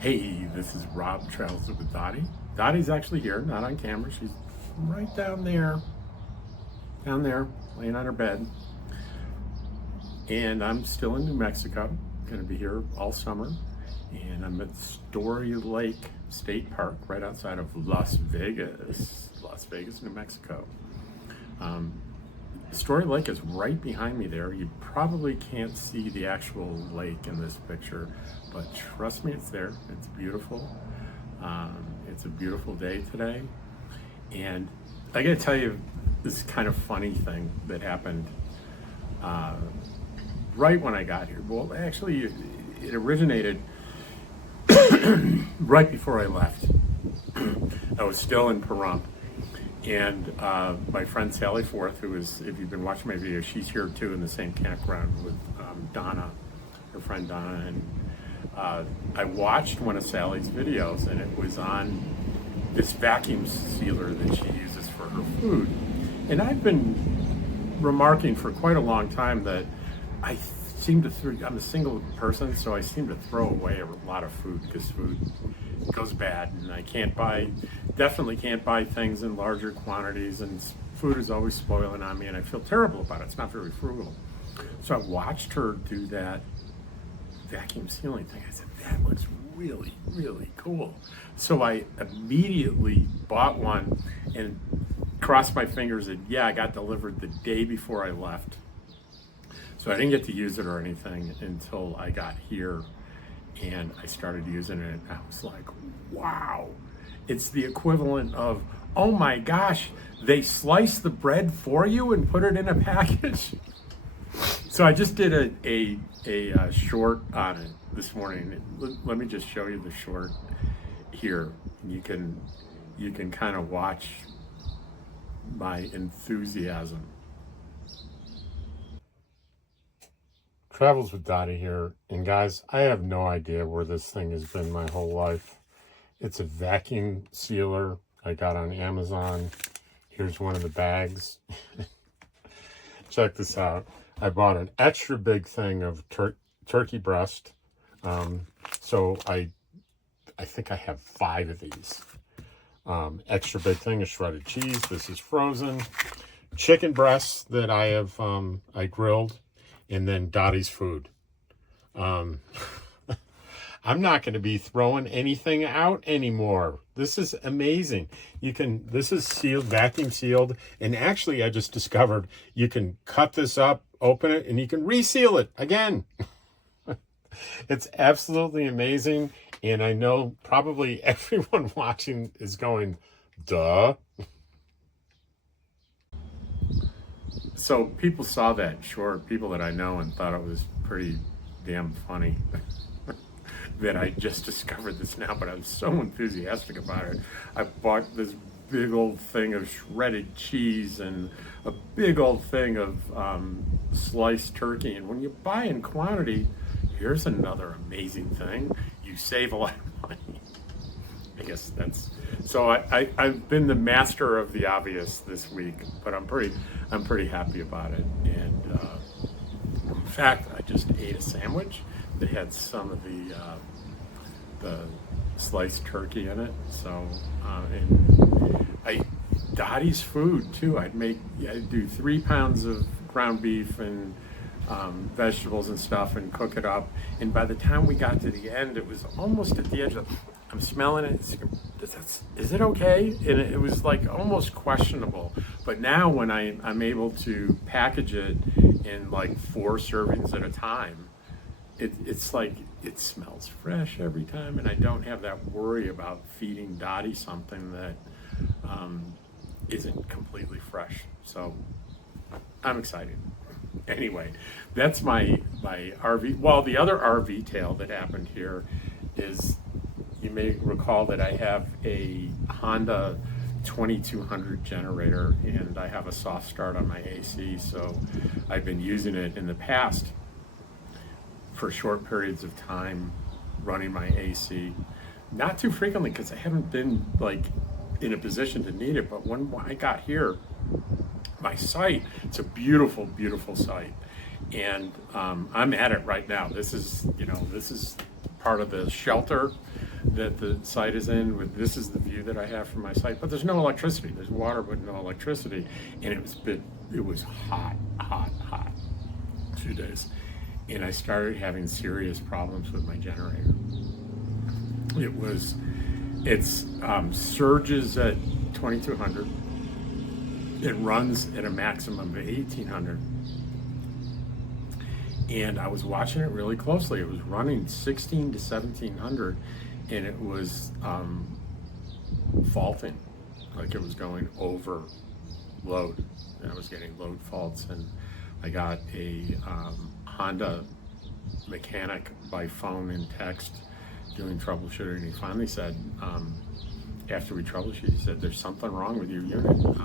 Hey, this is Rob Travels with Dottie. Dottie's actually here, not on camera. She's right down there, laying on her bed. And I'm still in New Mexico, gonna be here all summer. And I'm at Story Lake State Park, right outside of Las Vegas, New Mexico. Story Lake is right behind me there. You probably can't see the actual lake in this picture, but trust me, it's there. It's beautiful. It's a beautiful day today. And I gotta tell you this kind of funny thing that happened right when I got here. Well, actually, it originated right before I left. I was still in Pahrump. And my friend Sally Forth, who is, if you've been watching my video, she's here too in the same campground with Donna, her friend Donna. And I watched one of Sally's videos, and it was on this vacuum sealer that she uses for her food. And I've been remarking for quite a long time that I seem to, I'm a single person, so I seem to throw away a lot of food because food goes bad, and I definitely can't buy things in larger quantities, and food is always spoiling on me, and I feel terrible about it. It's not very frugal. So I watched her do that vacuum sealing thing. I said, that looks really, really cool. So I immediately bought one and crossed my fingers that, yeah, I got delivered the day before I left. So I didn't get to use it or anything until I got here, and I started using it, and I was like, wow. It's the equivalent of, oh my gosh, they slice the bread for you and put it in a package. So I just did a short on it this morning. Let me just show you the short here. You can kind of watch my enthusiasm. Travels with Dottie here, and guys, I have no idea where this thing has been my whole life. It's a vacuum sealer I got on Amazon. Here's one of the bags. Check this out. I bought an extra big thing of turkey breast. So I think I have 5 of these. Extra big thing of shredded cheese. This is frozen. Chicken breasts that I have I grilled. And then Dottie's food. I'm not going to be throwing anything out anymore. This is amazing. This is sealed, vacuum sealed. And actually, I just discovered you can cut this up, open it, and you can reseal it again. It's absolutely amazing. And I know probably everyone watching is going, duh. So people saw that short, people that I know, and thought it was pretty damn funny that I just discovered this now, but I'm so enthusiastic about it. I bought this big old thing of shredded cheese and a big old thing of sliced turkey. And when you buy in quantity, here's another amazing thing. You save a lot of money. I guess that's, so I've been the master of the obvious this week, but I'm pretty happy about it. And in fact, I just ate a sandwich that had some of the sliced turkey in it. So and Dottie's food too. I'd do 3 pounds of ground beef and vegetables and stuff, and cook it up. And by the time we got to the end, it was almost at the edge of, I'm smelling it. Is it okay? And it was like almost questionable. But now when I'm able to package it in like 4 servings at a time, it's like it smells fresh every time, and I don't have that worry about feeding Dottie something that isn't completely fresh. So I'm excited. Anyway, that's my RV. Well, the other RV tale that happened here is, you may recall that I have a Honda 2200 generator, and I have a soft start on my AC, so I've been using it in the past for short periods of time, running my AC. Not too frequently, because I haven't been like in a position to need it, but when I got here, my site, it's a beautiful, beautiful site. And I'm at it right now. This is part of the shelter that the site is in. With this is the view that I have from my site, but there's no electricity. There's water, but no electricity, and it was hot, hot, hot. 2 days, and I started having serious problems with my generator. It's surges at 2200. It runs at a maximum of 1800. And I was watching it really closely. It was running 16 to 1700, and it was faulting, like it was going over load. And I was getting load faults, and I got a Honda mechanic by phone and text doing troubleshooting, and he finally said, after we troubleshooted, he said, there's something wrong with your unit.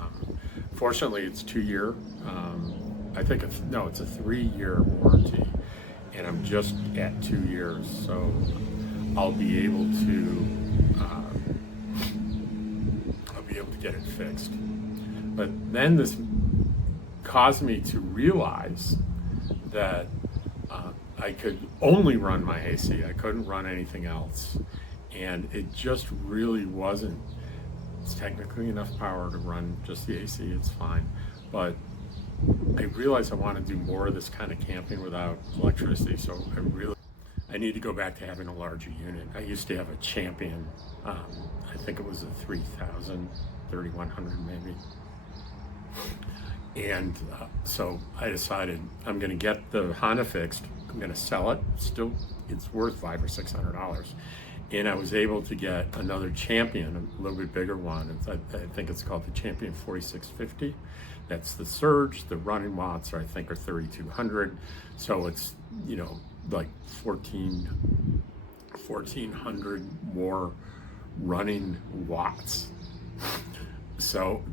Fortunately, it's 2-year. I think it's a 3-year warranty, and I'm just at 2 years, so I'll be able to get it fixed. But then this caused me to realize that I could only run my AC. I couldn't run anything else, and it just really wasn't. It's technically enough power to run just the AC. It's fine, but I realized I want to do more of this kind of camping without electricity. So I need to go back to having a larger unit. I used to have a Champion. I think it was a 3000, 3100 maybe. And so I decided I'm going to get the Honda fixed. I'm going to sell it. Still, it's worth $500 or $600. And I was able to get another Champion, a little bit bigger one. I think it's called the Champion 4650. That's the surge. The running watts I think are 3200. So it's, like 1400 more running watts. So,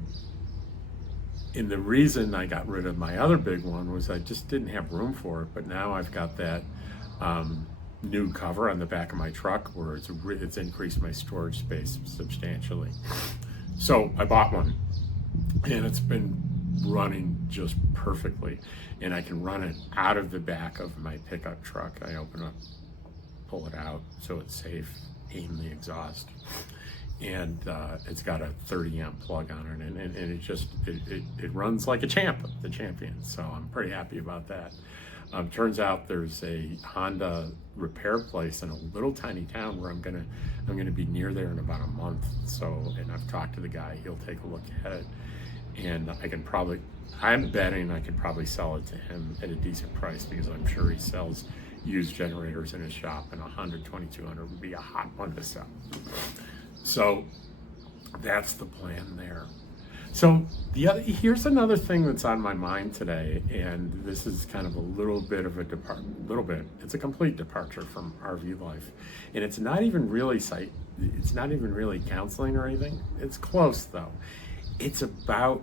and the reason I got rid of my other big one was I just didn't have room for it. But now I've got that new cover on the back of my truck where it's increased my storage space substantially. So I bought one, and it's been running just perfectly, and I can run it out of the back of my pickup truck. I open up, pull it out so it's safe, aim the exhaust, and it's got a 30 amp plug on it, and it runs like a champ, the Champion. So I'm pretty happy about that. Turns out there's a Honda repair place in a little tiny town where I'm gonna be near there in about a month. So, and I've talked to the guy. He'll take a look at it, and I'm betting I could probably sell it to him at a decent price, because I'm sure he sells used generators in his shop, and a Honda 2200 would be a hot one to sell. So that's the plan there. So here's another thing that's on my mind today, and this is kind of a little bit of a it's a complete departure from RV life, and it's not even really counseling or anything. It's close though. It's about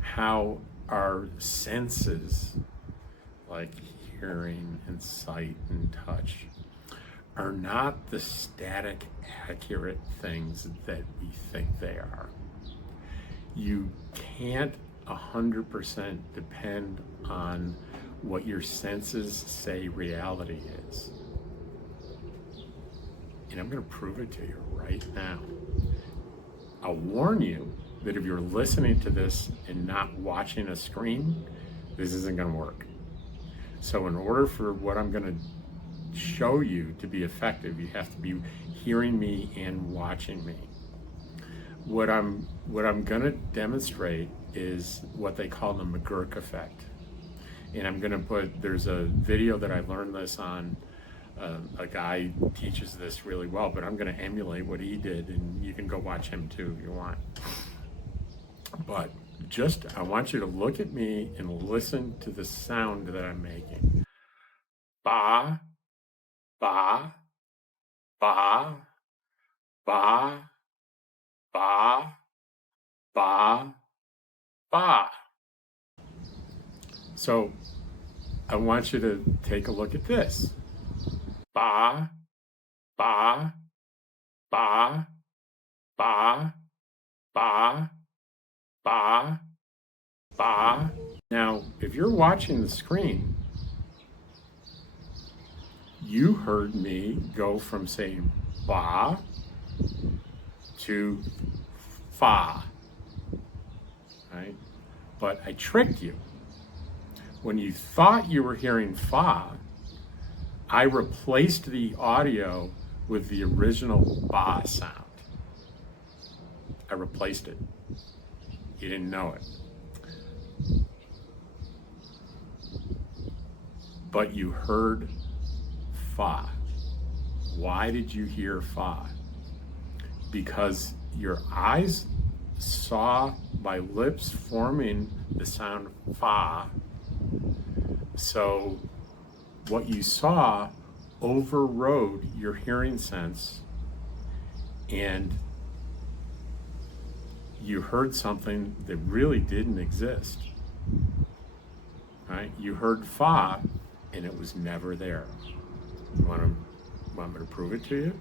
how our senses, like hearing and sight and touch, are not the static, accurate things that we think they are. You can't 100% depend on what your senses say reality is. And I'm going to prove it to you right now. I'll warn you that if you're listening to this and not watching a screen, this isn't going to work. So in order for what I'm going to show you to be effective, you have to be hearing me and watching me. What I'm going to demonstrate is what they call the McGurk effect. And I'm going to there's a video that I learned this on, a guy teaches this really well, but I'm going to emulate what he did, and you can go watch him too if you want. But I want you to look at me and listen to the sound that I'm making. Ba, ba, ba, ba, ba, ba, ba. So I want you to take a look at this. Ba, ba, ba, ba, ba, ba, ba. Now, if you're watching the screen, you heard me go from saying ba to fa, right? But I tricked you. When you thought you were hearing fa, I replaced the audio with the original ba sound. I replaced it. You didn't know it. But you heard fa. Why did you hear fa? Because your eyes saw my lips forming the sound fa. So what you saw overrode your hearing sense, and you heard something that really didn't exist. Right? You heard fa, and it was never there. You want me to prove it to you?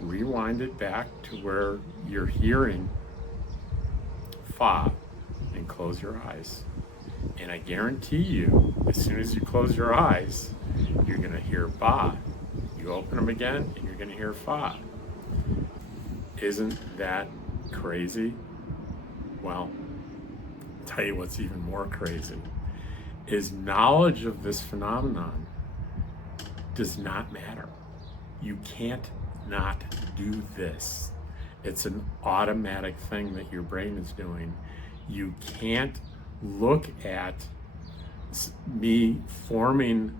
Rewind it back to where you're hearing fa and close your eyes. And I guarantee you, as soon as you close your eyes, you're going to hear ba. You open them again, and you're going to hear fa. Isn't that crazy? Well, I'll tell you what's even more crazy is knowledge of this phenomenon does not matter. You can't not do this. It's an automatic thing that your brain is doing. You can't look at me forming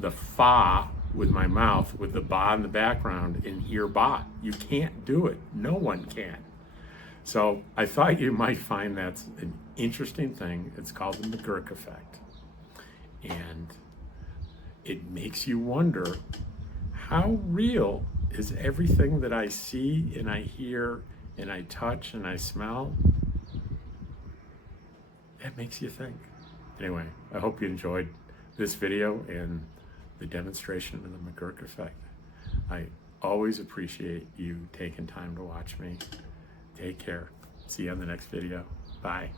the fa with my mouth with the ba in the background and hear ba. You can't do it. No one can. So I thought you might find that's an interesting thing. It's called the McGurk effect. And it makes you wonder, how real is everything that I see and I hear and I touch and I smell? That makes you think. Anyway, I hope you enjoyed this video and the demonstration of the McGurk effect. I always appreciate you taking time to watch me. Take care. See you on the next video. Bye.